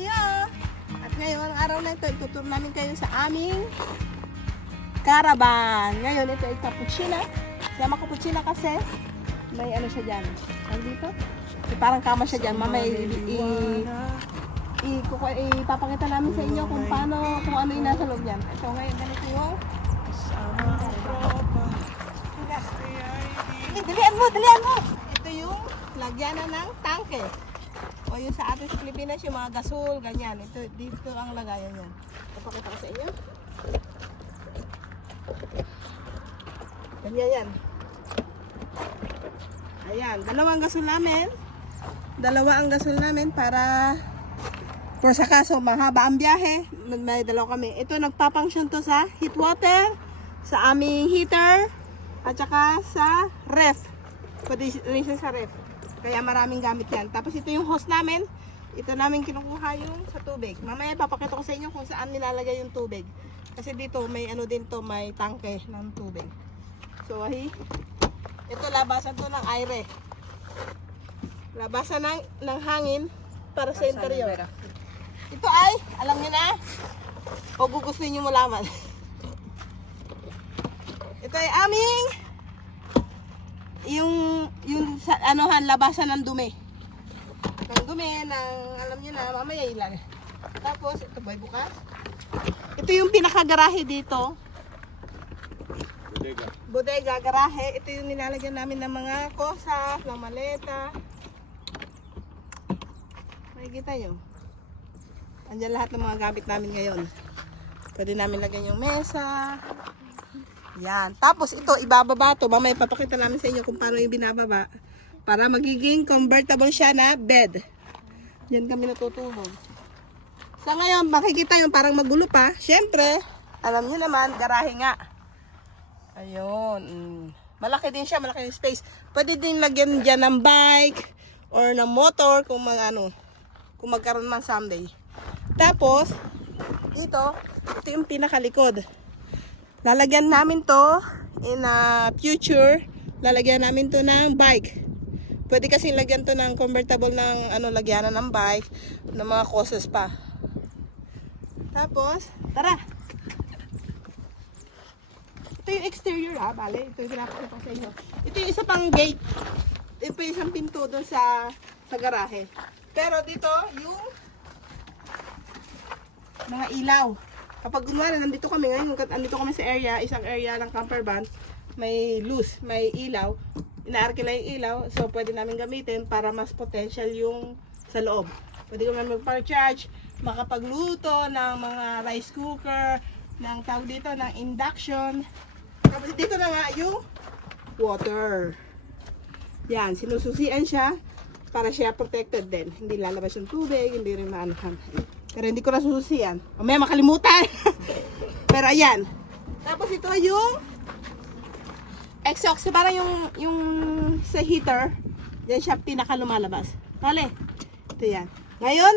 tayo! At ngayon, araw na ito, ituturo namin kayo sa aming caravan. Ngayon, ito ay cappuccino. Sama cappuccino kasi may ano siya dyan. Ano dito? May parang kama siya dyan. Mamaya ipapakita namin sa inyo kung paano, kung ano yung nasa loob yan. Ito ngayon, ganito yung dalian mo! Ito yung lagyanan ng tangke. O yung sa atin sa Pilipinas, yung mga gasol, ganyan. Ito, dito ang lagayan yan. Papakita ko sa inyo. Ganyan yan. Ayan, dalawa ang gasol namin para kung sa kaso mahaba ang biyahe, may dalawa kami. Ito nagpapunction to sa heat water, sa aming heater, at saka sa ref. Pwede rin siya sa ref. Kaya maraming gamit yan. Tapos ito yung hose namin. Ito namin kinukuha yung sa tubig. Mamaya papakita ko sa inyo kung saan nilalagay yung tubig. Kasi dito may ano din to, may tangke ng tubig. So ito labasan to ng aire. Labasan ng hangin para sa interior. Ito ay, alam niyo na, o gugustuhin niyo malaman. Ito ay aming yung anuhan, labasan ng dumi. Ng dumi, alam niyo na, mamaya ilan. Tapos, ito ba bukas? Ito yung pinakagarahe dito. Bodega, garahe. Ito yung nilalagyan namin ng mga kosas, ng maleta. Makikita nyo. Andiyan lahat ng mga gamit namin ngayon. Pwede namin lagyan yung mesa. Yan. Tapos ito, ibababa to. Mamaya papakita namin sa inyo kung paano yung binababa. Para magiging convertible siya na bed. Yan kami natutulog. Sa ngayon, makikita yung parang magulo pa. Siyempre, alam nyo naman, garahe nga. Ayun. Malaki din siya, malaki yung space. Pwede din lagyan dyan ng bike or ng motor kung kung magkaroon man someday. Tapos, ito yung pinakalikod. Lalagyan namin to in a future. Lalagyan namin to ng bike. Pwede kasi lagyan to ng convertible ng lagyanan ng bike, ng mga causes pa. Tapos, tara. Ito yung exterior bale. Ito yung pinapakita ko sa inyo. Ito yung isa pang gate. Ito yung isang pinto doon sa garahe. Pero dito, yung mga ilaw. Kapag gumana, nandito kami ngayon, nandito kami sa area, isang area ng camper van, may loose, may ilaw. Inaarkila yung ilaw, so pwede namin gamitin para mas potential yung sa loob. Pwede kami magpa-charge, makapagluto ng mga rice cooker, ng tawag dito, ng induction. Tapos dito na nga yung water. Yan, sinususian siya para siya protected din. Hindi lalabas yung tubig, hindi rin maanahan. Pero hindi ko nasususian. Mamaya makalimutan. Pero ayan. Tapos ito yung exhaust. Parang yung sa heater. Diyan siya pinakalumalabas. Vale. Ito yan. Ngayon,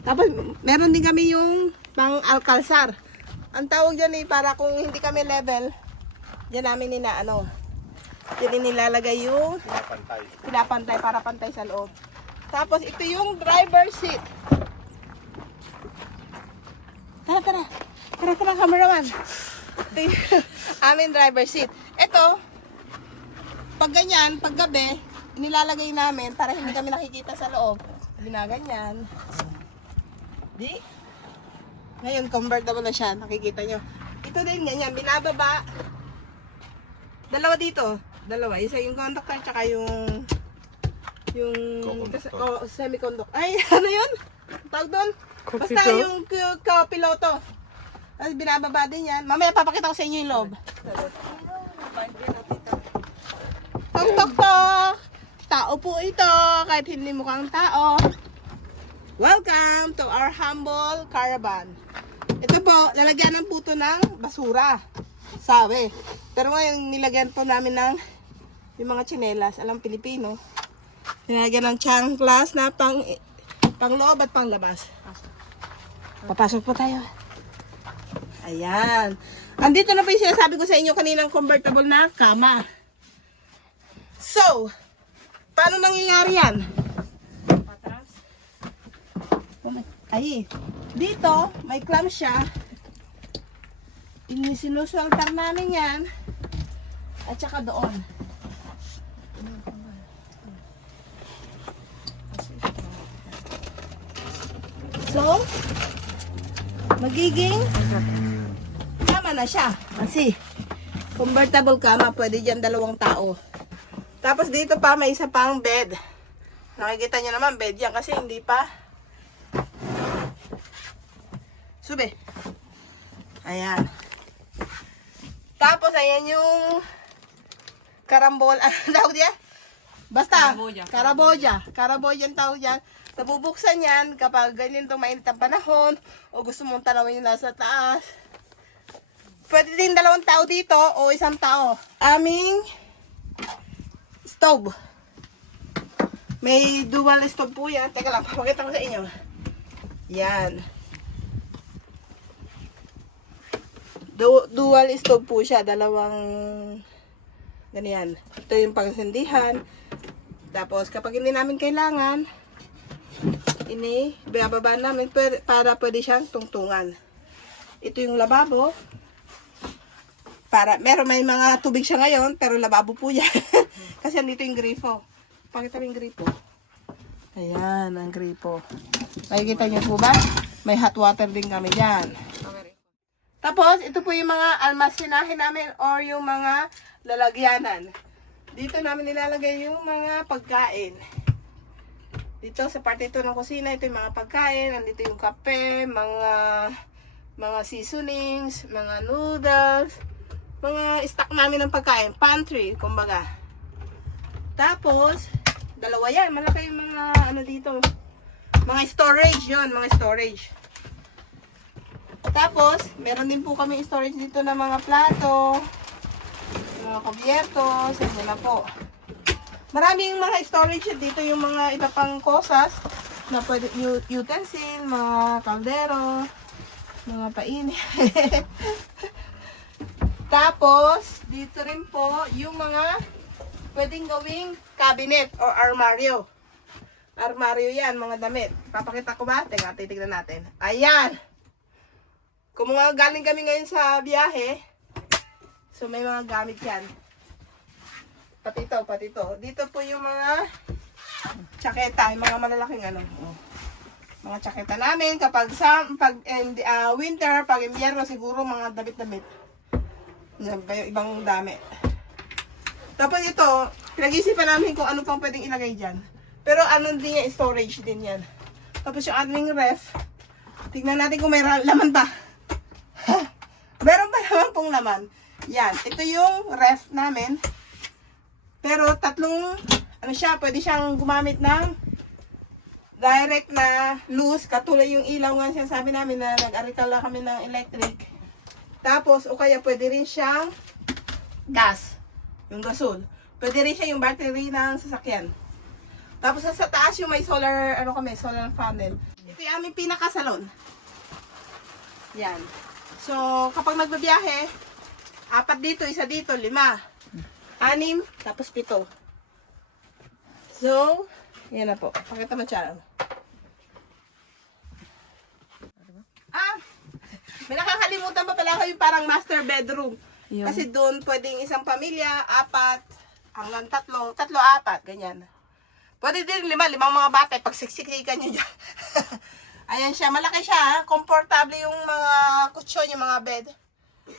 tapos meron din kami yung pang alcalzar. Ang tawag dyan para kung hindi kami level, dyan namin dyan nilalagay yung pinapantay para pantay sa loob. Tapos ito yung driver seat. Tara, cameraman. Ito yung aming driver seat. Ito, pag ganyan, pag gabi, nilalagay namin para hindi kami nakikita sa loob. Ginaganyan. Di? Ngayon, convertible na siya. Nakikita nyo. Ito din, ganyan. Binababa. Dalawa dito. Isa yung conductor, tsaka yung semi-conductor. Ay, ano yun? Tawag doon? Basta yung piloto. Tapos binababa din yan. Mamaya papakita ko sa inyo yung loob. Tok. Tao po ito. Kahit hindi mukhang tao. Welcome to our humble caravan. Ito po, lalagyan ng puto ng basura. Sabi. Pero ngayon nilagyan po namin ng yung mga tsinelas. Alam Pilipino. Nilagyan ng chanclas na pang loob at pang labas. Papasok po tayo. Ayan. Andito na po yung sinasabi ko sa inyo kaninang convertible na kama. So, paano nangyayari yan? Patras. Ay, dito, may clam siya. Sinusultar namin yan. At saka doon. So, magiging kama na siya. Kasi, convertible kama, pwede dyan 2 tao. Tapos dito pa, may isa pang bed. Nakikita nyo naman, bed yan kasi hindi pa. Sube. Ayan. Tapos, ayan yung karambol. Ano tawag diyan? Basta, Karaboja ang tawag dyan. Nabubuksan yan kapag ganyan itong mainit ang panahon o gusto mong tanawin yung nasa taas. Pwede din 2 tao dito o 1 tao. Aming stove. May dual stove po yan. Teka lang, papakita ko sa inyo. Yan. Dual stove po siya. 2 ganyan. Ito yung pangsindihan. Tapos kapag hindi namin kailangan, bababa namin para pwede siyang tungtungan. Ito yung lababo. May mga tubig siya ngayon, pero lababo po yan. Kasi andito yung grifo. Pakita mo yung grifo. Ayan, ang grifo. Makikita niyo po ba? May hot water din kami dyan. Tapos, ito po yung mga almasinahin namin or yung mga lalagyanan. Dito namin nilalagay yung mga pagkain. Dito sa parte ito ng kusina, ito yung mga pagkain. Andito yung kape, mga seasonings, mga noodles, mga stock namin ng pagkain. Pantry, kumbaga. Tapos, 2 yan. Malaki yung mga ano dito. Mga storage yon, mga storage. Tapos, meron din po kami storage dito ng mga plato, mga kubiertos, yun na po. Maraming mga storage dito, yung mga iba pang kosas na pwede, utensil, mga kaldero, mga painit. Tapos, dito rin po yung mga pwedeng gawing cabinet or armario. Armario yan, mga damit. Papakita ko ba? Teka, titignan natin. Ayan! Kung mga galing kami ngayon sa biyahe, so may mga gamit yan. Pati ito. Dito po yung mga tsaketa, yung mga malalaking ano. Mga tsaketa namin kapag winter, pag imbierno siguro mga damit-damit. Yan pa yung ibang damit. Tapos ito, pinag-isipan namin kung ano pang pwedeng ilagay dyan. Pero ano din yan, storage din yan. Tapos yung aming ref, tignan natin kung may laman pa. Meron pa naman pong laman. Yan, ito yung ref namin. Pero 3, ano siya, pwede siyang gumamit ng direct na loose. Katulad yung ilaw nga siya, sabi namin na nag-arikala kami ng electric. Tapos, o kaya pwede rin siyang gas, yung gasol. Pwede rin siya yung battery ng sasakyan. Tapos sa taas yung may solar, solar panel. Ito yung aming pinakasalon. Yan. So, kapag magbabiyahe, 4 dito, 1 dito, 5. 6, tapos 7. So, yan na po. Pakita mo siya. May nakakalimutan pa pala kayo parang master bedroom. Yun. Kasi doon pwedeng isang pamilya, 4, hanggang 3, 4, ganyan. Pwede din 5 mga bata, pag siksikikan nyo dyan. Ayan siya, malaki siya, komportable yung mga kutsyon, yung mga bed.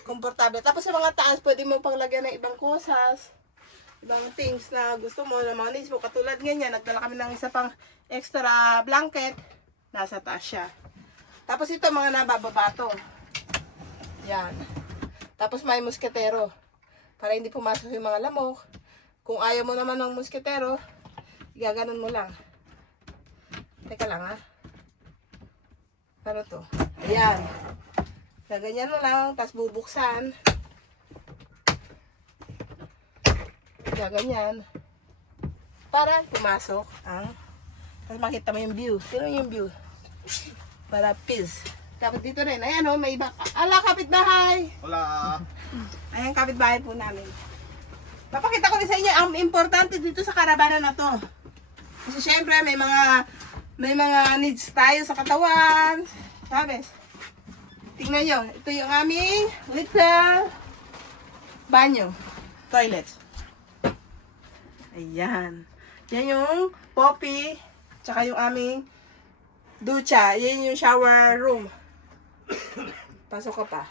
Komportable. Tapos sa mga taas, pwede mo paglagyan ng ibang kosas, ibang things na gusto mo, ng mga needs mo. Katulad ganyan, nagdala kami ng isa pang extra blanket, nasa taas siya. Tapos ito, mga nabababato. Yan. Tapos may musketero, para hindi pumasok yung mga lamok. Kung ayaw mo naman ng musketero, gaganon mo lang. Teka lang ha. Para to. Ayan. Gaganyan mo lang, tapos bubuksan. Gaganyan. Para pumasok ang, tapos makita mo yung view. Sino yung view? Para peace. Tapos dito rin. Ayan o, may iba. Ala, kapitbahay! Wala. Ayan, kapitbahay po namin. Papakita ko rin sa inyo, ang importante dito sa karavana na to. Kasi syempre, may mga May mga needs tayo sa katawan. Sabes? Tingnan nyo. Ito yung aming little banyo. Toilet. Ayan. Yan yung poppy. Tsaka yung aming ducha. Yan yung shower room. Pasok ka pa.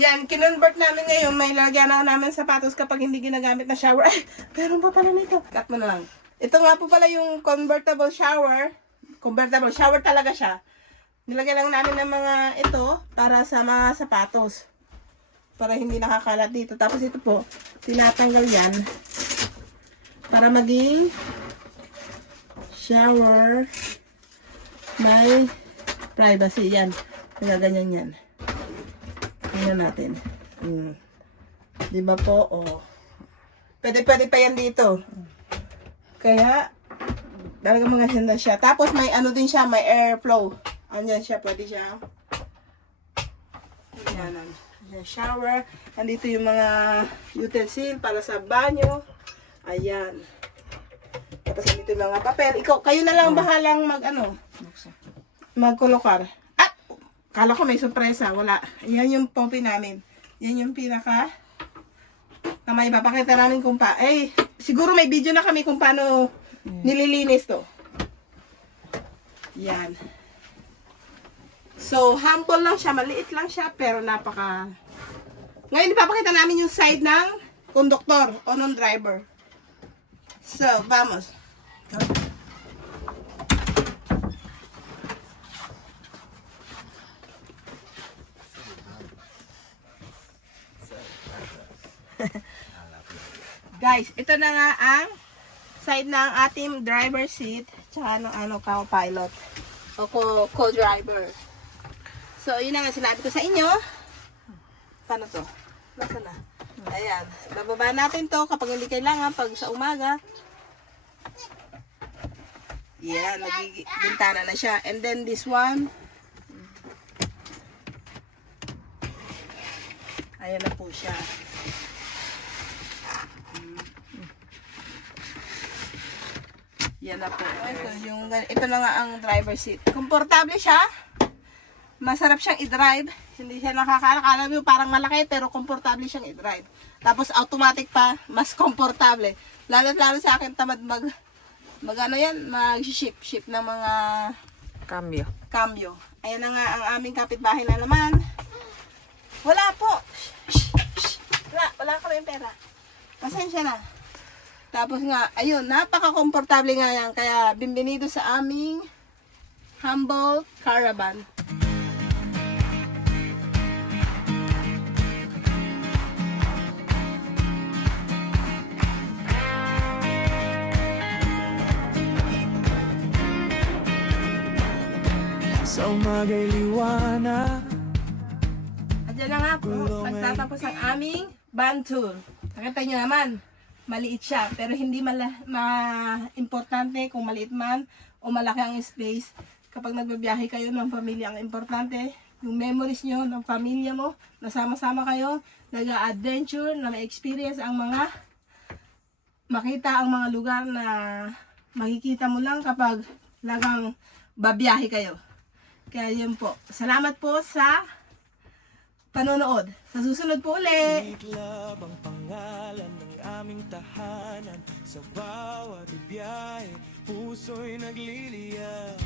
Yan, kinonvert namin ngayon. May lagyan na namin sapatos kapag hindi ginagamit na shower. Ay, meron pa pala nito. Cut mo na lang. Ito nga po pala yung convertible shower. Convertible shower talaga siya. Nilagyan lang namin ng mga ito para sa mga sapatos. Para hindi nakakalat dito. Tapos ito po, tinatanggal yan. Para maging shower. May privacy. Yan. Nagaganyan yan. Tingnan natin. Diba po? Oh. Pwede pa yan dito. Kaya, talagang mga ganda siya. Tapos may ano din siya, may airflow. Andyan siya, pwede siya. Ayan, ayan, shower. Andito yung mga utensil para sa banyo. Ayan. Tapos andito yung mga papel. Ikaw, kayo na lang bahalang magkulokar. Ah! Kala ko may sorpresa. Wala. Ayan yung pompi namin. Yan yung pinaka na may papakita namin kung siguro may video na kami kung paano nililinis to. Yan. So, humble lang siya. Maliit lang siya, pero napaka... Ngayon, ipapakita namin yung side ng konduktor o ng driver. So, vamos. Guys, ito na nga ang side ng ating driver seat tsaka ng co-pilot o co-driver. So, yun na nga sinabi ko sa inyo. Paano to? Nasaan na? Ayan. Bababa natin to kapag hindi kailangan pag sa umaga. Yan, nagbintana na siya. And then this one. Ayan na po siya. Yan na po. Ito na nga ang driver seat. Komportable siya. Masarap siyang i-drive. Hindi siya nakakala mo parang malaki pero komportable siyang i-drive. Tapos automatic pa, mas komportable. Lalo sa akin tamad mag-ship ng mga cambio. Ayan na nga ang aming kapitbahay na naman. Wala po. Wala kami pera. Pasensya na. Tapos nga, ayun, napaka-komportable nga yan. Kaya, bienvenido sa aming humble caravan. Sa umaga'y liwanag. At yan na nga po, nagtatapos ang aming van tour. Nakita nyo naman, maliit siya, pero hindi importante kung maliit man o malaki ang space. Kapag nagbabiyahe kayo ng pamilya, ang importante, yung memories nyo ng pamilya mo, nasama-sama kayo, nag-adventure, na ma-experience ang makita ang mga lugar na makikita mo lang kapag lagang babiyahe kayo. Kaya yun po. Salamat po sa panonood. Sa susunod po ulit. Iglab ang pangalan ng aming tahanan. Sa bawat biyahe, puso'y nagliliya.